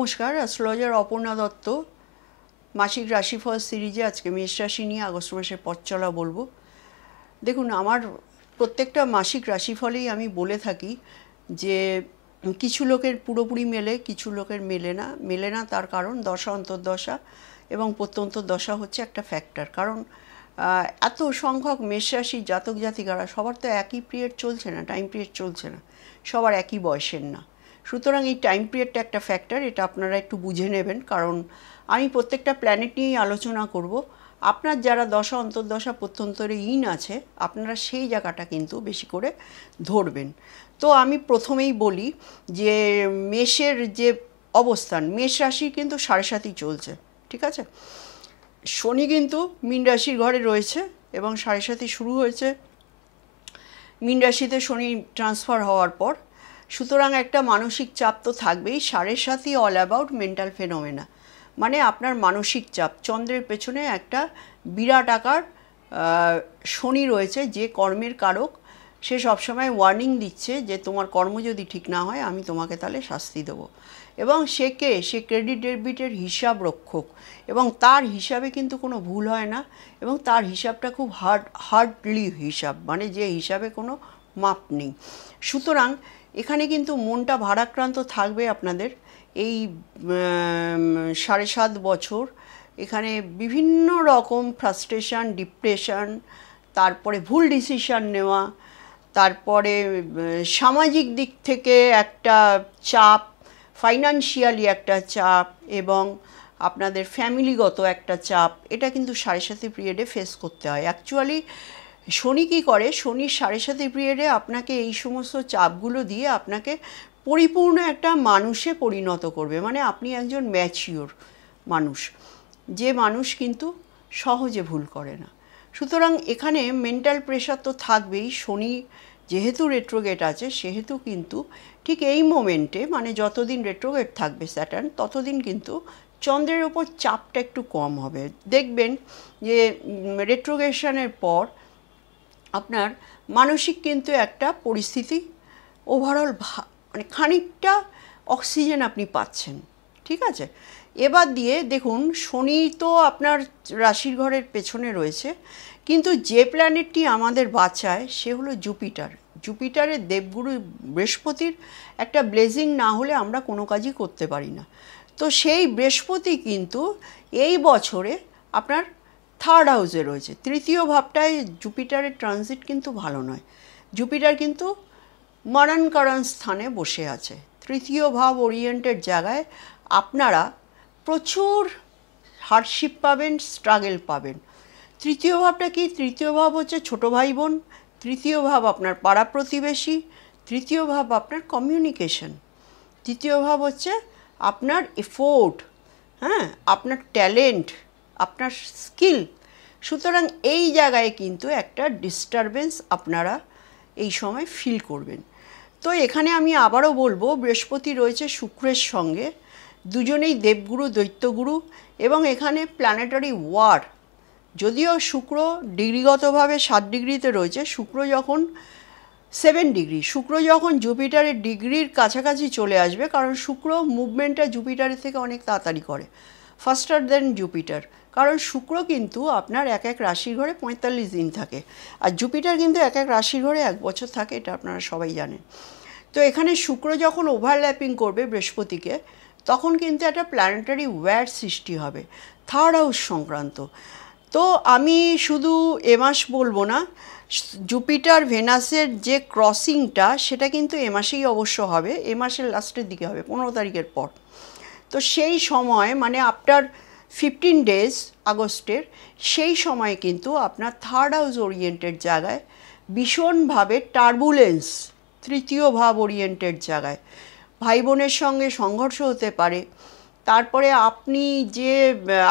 নমস্কার, অ্যাস্ট্রোলজার অপর্ণা দত্ত। মাসিক রাশিফল সিরিজে আজকে মেষ রাশি নিয়ে আগস্ট মাসের পথ চলা বলবো। দেখুন, আমার প্রত্যেকটা মাসিক রাশিফলেই আমি বলে থাকি যে কিছু লোকের পুরোপুরি মেলে, কিছু লোকের মেলে না। তার কারণ দশা অন্তর্দশা এবং প্রত্যন্তর্দশা হচ্ছে একটা ফ্যাক্টর। কারণ এত সংখ্যক মেষ রাশির জাতক জাতিকারা সবার তো একই পিরিয়ড চলছে না, টাইম পিরিয়ড চলছে না, সবার একই বয়সের না। সুতরাং এই টাইম পিরিয়ডটা একটা ফ্যাক্টর, এটা আপনারা একটু বুঝে নেবেন। কারণ আমি প্রত্যেকটা প্ল্যানেট নিয়েই আলোচনা করব। আপনার যারা দশা অন্তর্দশা প্রত্যন্তরে ইন আছে, আপনারা সেই জায়গাটা কিন্তু বেশি করে ধরবেন। তো আমি প্রথমেই বলি যে মেষের যে অবস্থান, মেষ রাশি কিন্তু 7.5 চলছে, ঠিক আছে। শনি কিন্তু মীন রাশির ঘরে রয়েছে এবং 7.5 শুরু হয়েছে মীন রাশিতে শনি ট্রান্সফার হওয়ার পর। সুতরাং একটা মানসিক চাপ তো থাকবেই। 7.5 অল অ্যাবাউট মেন্টাল ফেনোমেনা, মানে আপনার মানসিক চাপ। চন্দ্রের পেছনে একটা বিরাট আকার শনি রয়েছে, যে কর্মের কারক। সে সবসময় ওয়ার্নিং দিচ্ছে যে তোমার কর্ম যদি ঠিক না হয় আমি তোমাকে তাহলে শাস্তি দেবো। এবং সে ক্রেডিট ডেবিটের হিসাব রক্ষক, এবং তার হিসাবে কিন্তু কোনো ভুল হয় না, এবং তার হিসাবটা খুব হার্ডলি হিসাব, মানে যে হিসাবে কোনো মাপ নেই। সুতরাং এখানে কিন্তু মনটা ভারাক্রান্ত থাকবে আপনাদের এই 7.5 বছর। এখানে বিভিন্ন রকম ফ্রাস্ট্রেশন, ডিপ্রেশন, তারপরে ভুল ডিসিশন নেওয়া, তারপরে সামাজিক দিক থেকে একটা চাপ, ফাইনান্সিয়ালি একটা চাপ, এবং আপনাদের ফ্যামিলিগত একটা চাপ। এটা কিন্তু 7.5 পিরিয়ডে ফেস করতে হয়। অ্যাকচুয়ালি শনি কী করে, শনির 7.5 পিরিয়ডে আপনাকে এই সমস্ত চাপগুলো দিয়ে আপনাকে পরিপূর্ণ একটা মানুষে পরিণত করবে। মানে আপনি একজন ম্যাচিওর মানুষ, যে মানুষ কিন্তু সহজে ভুল করে না। সুতরাং এখানে মেন্টাল প্রেশার তো থাকবেই। শনি যেহেতু রেট্রোগেট আছে, সেহেতু কিন্তু ঠিক এই মোমেন্টে, মানে যতদিন রেট্রোগেট থাকবে স্যাটার্ন, ততদিন কিন্তু চন্দ্রের ওপর চাপটা একটু কম হবে। দেখবেন যে রেট্রোগেশনের পর আপনার মানসিক কিন্তু একটা পরিস্থিতি ওভারঅল মানে খানিকটা অক্সিজেন আপনি পাচ্ছেন, ঠিক আছে। এবার দিয়ে দেখুন, শনি তো আপনার রাশির ঘরের পেছনে রয়েছে, কিন্তু যে প্ল্যানেটটি আমাদের বাঁচায় সে হলো জুপিটার। জুপিটারের দেবগুরু বৃহস্পতির একটা ব্লেজিং না হলে আমরা কোনো কাজই করতে পারি না। তো সেই বৃহস্পতি কিন্তু এই বছরে আপনার 3rd হাউসে রয়েছে। তৃতীয় ভাবটায় জুপিটারের ট্রানজিট কিন্তু ভালো নয়। জুপিটার কিন্তু মরণকরণ স্থানে বসে আছে। তৃতীয় ভাব ওরিয়েন্টেড জায়গায় আপনারা প্রচুর হার্ডশিপ পাবেন, স্ট্রাগল পাবেন। তৃতীয় ভাবটা কি? তৃতীয় ভাব হচ্ছে ছোটো ভাই বোন, তৃতীয় ভাব আপনার পাড়া প্রতিবেশী, তৃতীয় ভাব আপনার কমিউনিকেশন, তৃতীয় ভাব হচ্ছে আপনার এফোর্ট, হ্যাঁ, আপনার ট্যালেন্ট, আপনার স্কিল। সুতরাং এই জায়গায় কিন্তু একটা ডিস্টারবেন্স আপনারা এই সময় ফিল করবেন। তো এখানে আমি আবারও বলবো, বৃহস্পতি রয়েছে শুক্রের সঙ্গে, দুজনেই দেবগুরু দৈত্যগুরু, এবং এখানে প্ল্যানেটারি ওয়ার। যদিও শুক্র ডিগ্রিগতভাবে 7 ডিগ্রিতে রয়েছে, শুক্র যখন 7 ডিগ্রি, শুক্র যখন জুপিটারের ডিগ্রির কাছাকাছি চলে আসবে, কারণ শুক্র মুভমেন্টটা জুপিটারের থেকে অনেক তাড়াতাড়ি করে, ফাস্টার দেন জুপিটার। কারণ শুক্র কিন্তু আপনার এক এক রাশির ঘরে 45 দিন থাকে, আর জুপিটার কিন্তু এক এক রাশির ঘরে 1 বছর থাকে, এটা আপনারা সবাই জানেন। তো এখানে শুক্র যখন ওভারল্যাপিং করবে বৃহস্পতিকে, তখন কিন্তু একটা প্ল্যানেটারি ওয়্যার সৃষ্টি হবে 3rd হাউস সংক্রান্ত। তো আমি শুধু এ মাস বলবো না, জুপিটার ভেনাসের যে ক্রসিংটা সেটা কিন্তু এ মাসেই অবশ্য হবে, এ মাসের লাস্টের দিকে হবে, 15 তারিখের পর। তো সেই সময়, মানে আফটার 15 ডেজ আগস্টের, সেই সময় কিন্তু আপনার 3rd হাউস ওরিয়েন্টেড জায়গায় ভীষণভাবে টার্বুলেন্স, তৃতীয় ভাব ওরিয়েন্টেড জায়গায় ভাই বোনের সঙ্গে সংঘর্ষ হতে পারে। তারপরে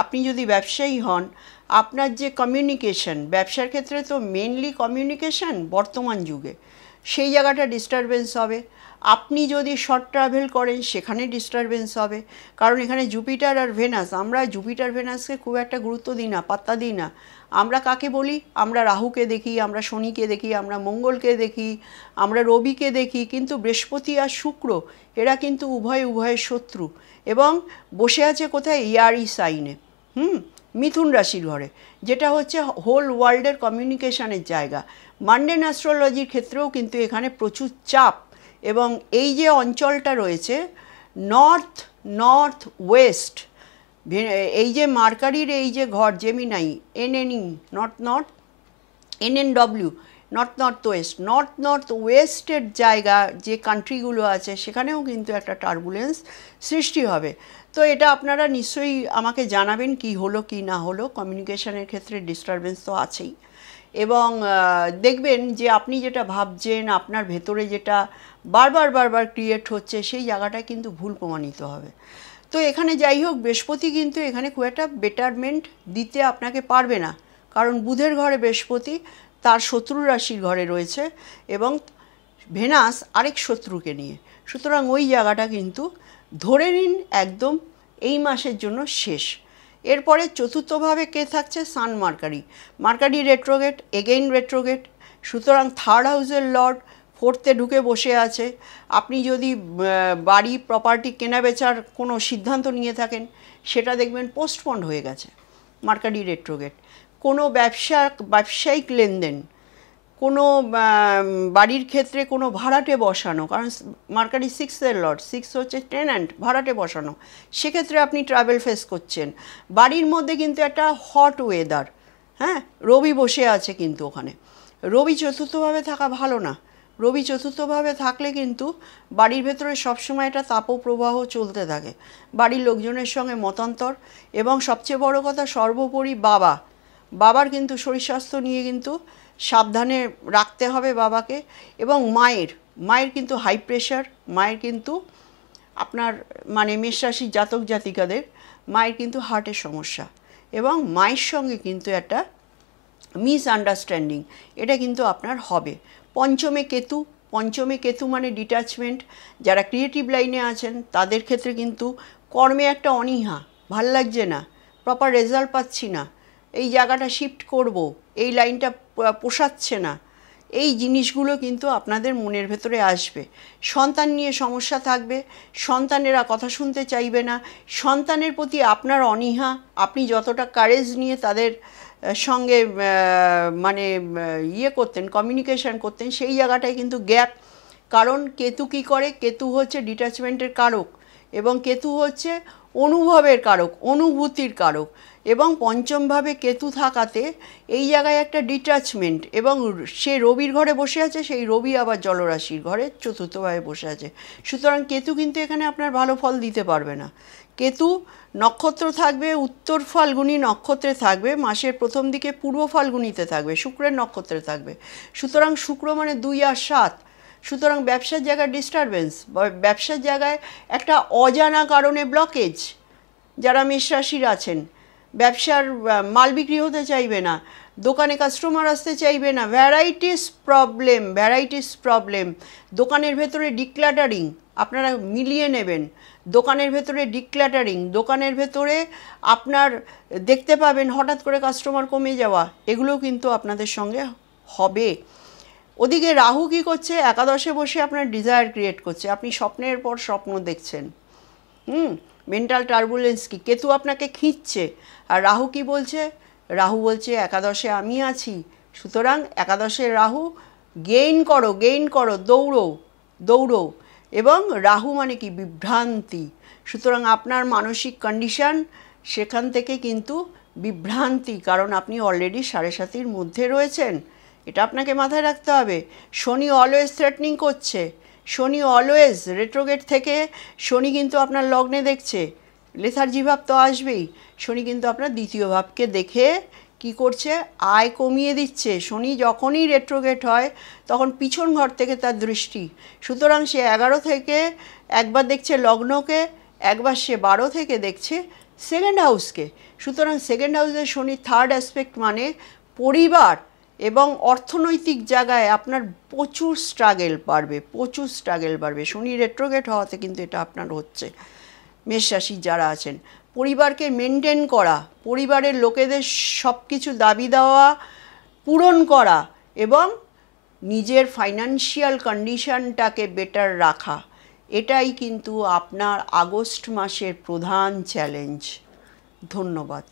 আপনি যদি ব্যবসায়ী হন, আপনার যে কমিউনিকেশন, ব্যবসার ক্ষেত্রে তো মেনলি কমিউনিকেশন বর্তমান যুগে, সেই জায়গাটা ডিস্টারবেন্স হবে। আপনি যদি শর্ট ট্রাভেল করেন, সেখানে ডিস্টারবেন্স হবে। কারণ এখানে জুপিটার আর ভেনাস, আমরা জুপিটার ভেনাসকে খুব একটা গুরুত্ব দিই না, পাত্তা দিই না। আমরা কাকে বলি? আমরা রাহুকে দেখি, আমরা শনিকে দেখি, আমরা মঙ্গলকে দেখি, আমরা রবিকে দেখি, কিন্তু বৃহস্পতি আর শুক্র এরা কিন্তু উভয়ের শত্রু এবং বসে আছে কোথায়? ইয়ারি সাইনে, মিথুন রাশির ঘরে, যেটা হচ্ছে হোল ওয়ার্ল্ডের কমিউনিকেশনের জায়গা। মান্ডেন অ্যাস্ট্রোলজির ক্ষেত্রেও কিন্তু এখানে প্রচুর চাপ, এবং এই যে অঞ্চলটা রয়েছে নর্থ ওয়েস্ট, এই যে মার্কারির এই যে ঘর জেমিনাই, এনএনই এনএনডব্লিউ, নর্থ ওয়েস্টের জায়গা যে কান্ট্রিগুলো আছে সেখানেও কিন্তু একটা টার্বুলেন্স সৃষ্টি হবে। তো এটা আপনারা নিশ্চয়ই আমাকে জানাবেন কি হলো কি না হলো। কমিউনিকেশনের ক্ষেত্রে ডিস্টারবেন্স তো আছেই, এবং দেখবেন যে আপনি যেটা ভাবছেন, আপনার ভেতরে যেটা বারবার ক্রিয়েট হচ্ছে, সেই জায়গাটা কিন্তু ভুল প্রমাণিত হবে। তো এখানে যাই হোক, বৃহস্পতি কিন্তু এখানে খুব একটা বেটারমেন্ট দিতে আপনাকে পারবে না, কারণ বুধের ঘরে বৃহস্পতি তার শত্রু রাশির ঘরে রয়েছে এবং ভেনাস আরেক শত্রুকে নিয়ে। সুতরাং ওই জায়গাটা কিন্তু ধরে নিন একদম এই মাসের জন্য শেষ। এরপরে চতুর্থভাবে কে থাকছে? সান মার্কারি রেট্রোগেট, এগেইন রেট্রোগেট। সুতরাং থার্ড হাউসের লর্ড ফোর্থে ঢুকে বসে আছে। আপনি যদি বাড়ি প্রপার্টি কেনা বেচার কোনো সিদ্ধান্ত নিয়ে থাকেন, সেটা দেখবেন পোস্টপন্ড হয়ে গেছে, মার্কারি রেট্রোগেট। কোনো ব্যবসায়িক লেনদেন, কোনো বাড়ির ক্ষেত্রে কোনো ভাড়াটে বসানো, কারণ মার্কারি সিক্সের লর্ড, সিক্স হচ্ছে টেন্যান্ট, ভাড়াটে বসানো, সেক্ষেত্রে আপনি ট্রাভেল ফেস করছেন। বাড়ির মধ্যে কিন্তু একটা হট ওয়েদার, রবি বসে আছে কিন্তু ওখানে। রবি চতুর্থভাবে থাকা ভালো না। রবি চতুর্থভাবে থাকলে কিন্তু বাড়ির ভেতরে সবসময় একটা তাপপ্রবাহ চলতে থাকে, বাড়ির লোকজনের সঙ্গে মতান্তর, এবং সবচেয়ে বড় কথা সর্বোপরি বাবার কিন্তু শরীর স্বাস্থ্য নিয়ে কিন্তু সাবধানে রাখতে হবে বাবাকে। এবং মায়ের কিন্তু হাই প্রেশার, মায়ের কিন্তু আপনার মানে মেষ রাশির জাতক জাতিকাদের মায়ের কিন্তু হার্টের সমস্যা, এবং মায়ের সঙ্গে কিন্তু একটা মিসআন্ডারস্ট্যান্ডিং, এটা কিন্তু আপনার হবে। পঞ্চমে কেতু মানে ডিট্যাচমেন্ট। যারা ক্রিয়েটিভ লাইনে আছেন তাদের ক্ষেত্রে কিন্তু কর্মে একটা অনীহা, ভাল লাগছে না, প্রপার রেজাল্ট পাচ্ছি না, এই জায়গাটা শিফট করব, এই লাইনটা পোষাচ্ছে না, এই জিনিসগুলো কিন্তু আপনাদের মনের ভেতরে আসবে। সন্তান নিয়ে সমস্যা থাকবে, সন্তানেরা কথা শুনতে চাইবে না, সন্তানের প্রতি আপনার অনীহা, আপনি যতটা কারেজ নিয়ে তাদের সঙ্গে মানে কমিউনিকেশন করতেন, সেই জায়গাটায় কিন্তু গ্যাপ। কারণ কেতু কী করে? কেতু হচ্ছে ডিট্যাচমেন্টের কারক, এবং কেতু হচ্ছে অনুভবের কারক, অনুভূতির কারক, এবং পঞ্চমভাবে কেতু থাকাতে এই জায়গায় একটা ডিট্যাচমেন্ট, এবং সে রবির ঘরে বসে আছে, সেই রবি আবার জলরাশির ঘরে চতুর্থভাবে বসে আছে। সুতরাং কেতু কিন্তু এখানে আপনার ভালো ফল দিতে পারবে না। কেতু নক্ষত্র থাকবে উত্তর ফাল্গুনী নক্ষত্রে থাকবে, মাসের প্রথম দিকে পূর্ব ফাল্গুনীতে থাকবে, শুক্রের নক্ষত্রে থাকবে। সুতরাং শুক্র মানে 2 আর 7। সুতরাং ব্যবসার জায়গায় ডিস্টারবেন্স, ব্যবসার জায়গায় একটা অজানা কারণে ব্লকেজ। যারা মেষ রাশির আছেন, ব্যবসার মাল বিক্রি হতে চাইবে না, দোকানে কাস্টমার আসতে চাইবে না, ভ্যারাইটিস প্রবলেম। দোকানের ভেতরে ডিক্লাটারিং, আপনারা মিলিয়ে নেবেন। দোকানের ভেতরে ডিক্লাটারিং, দোকানের ভেতরে আপনার দেখতে পাবেন হঠাৎ করে কাস্টমার কমে যাওয়া, এগুলোও কিন্তু আপনাদের সঙ্গে হবে। ওদিকে রাহু কী করছে? একাদশে বসে আপনার ডিজায়ার ক্রিয়েট করছে, আপনি স্বপ্নের পর স্বপ্ন দেখছেন। মেন্টাল টার্বুলেন্স কি? কেতু আপনাকে খিঁচছে, আর রাহু কি বলছে? রাহু বলছে একাদশে আমি আছি, সুতরাং একাদশে রাহু, গেইন করো, দৌড়ো। এবং রাহু মানে কি? বিভ্রান্তি। সুতরাং আপনার মানসিক কন্ডিশন সেখান থেকে কিন্তু বিভ্রান্তি, কারণ আপনি অলরেডি 7.5-র মধ্যে রয়েছেন, এটা আপনাকে মাথায় রাখতে হবে। শনি অলওয়েজ থ্রেটনিং করছে, শনি অলওয়েজ রেট্রোগেট থেকে শনি কিন্তু আপনার লগ্নে দেখছে, লেথার্জি ভাব তো আসবেই। শনি কিন্তু আপনার দ্বিতীয় ভাবকে দেখে কি করছে? আয় কমিয়ে দিচ্ছে। শনি যখনই রেট্রোগেট হয় তখন পিছন ঘর থেকে তার দৃষ্টি, সুতরাং সে 11 থেকে একবার দেখছে লগ্নকে, একবার সে 12 থেকে দেখছে সেকেন্ড হাউসকে। সুতরাং সেকেন্ড হাউসে শনির থার্ড অ্যাসপেক্ট মানে পরিবার এবং অর্থনৈতিক জায়গায় আপনার প্রচুর স্ট্রাগেল বাড়বে। শনি রেট্রোগেট হওয়াতে কিন্তু এটা আপনার হচ্ছে। মেষ রাশির যারা আছেন, পরিবারকে মেনটেন করা, পরিবারের লোকেদের সব কিছু দাবি দেওয়া পূরণ করা এবং নিজের ফাইন্যান্সিয়াল কন্ডিশনটাকে বেটার রাখা, এটাই কিন্তু আপনার আগস্ট মাসের প্রধান চ্যালেঞ্জ। ধন্যবাদ।